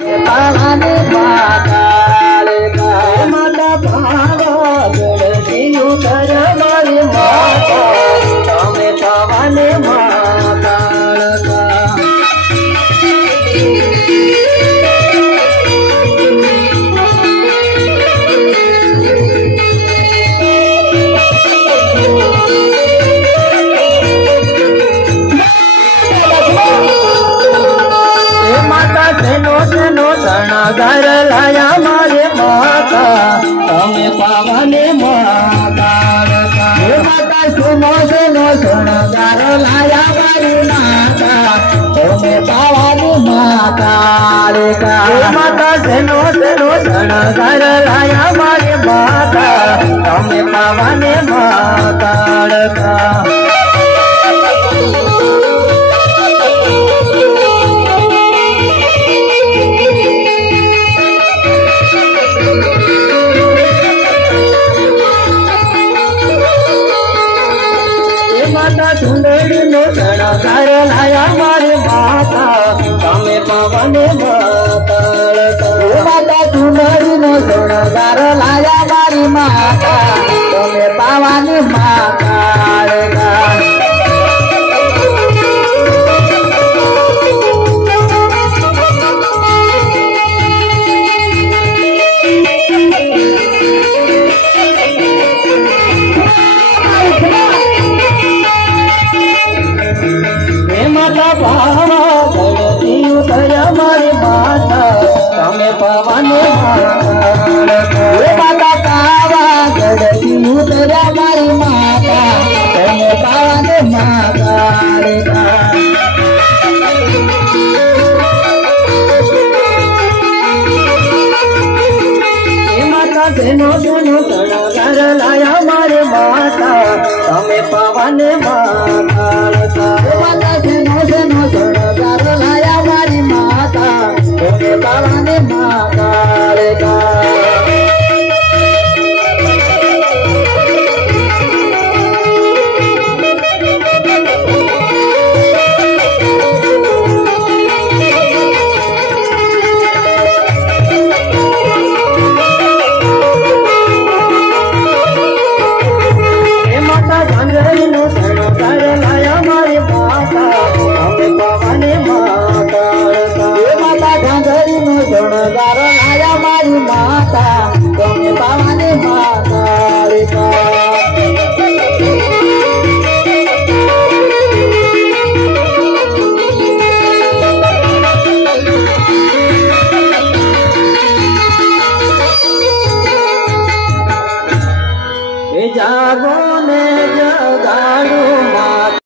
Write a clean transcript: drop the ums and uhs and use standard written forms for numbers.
Pavane Matale का माता भावागड उतर मारी माता तमे पावाने माताळ का माता सेनो सेनो शणगार लाया मारे माता तमे पावाने माताळ का माता सेनो सेनो शणगार लाया मारी माता तमे पावाने माताळ का माता सेनो सेनो शणगार लाया मारे माता तमे पावाने माताळ का माता सुंदरी नो शणगार लाया मारे माता तमे पावाने माताळ का माता सुंदरी नो शणगार लाया मारी माता तमे पावाने माताळ का माता भावागड उतर मारी माता तमे पावाने माताळ का माता भावागड उतर मारी माता तमे पावाने माताळ का माता सेनो सेनो शणगार लाया मारे माता तमे पावाने माताळ का माता सेनो सेनो शणगार लाया मारी माता तमे पावाने माताळ का शणगार लाया मारी माता तमे पावाने माताळ का माता झांझरी नो शणगार लाया मारी माता तमे पावाने माताळ का जागो ने जगाड़ू माता।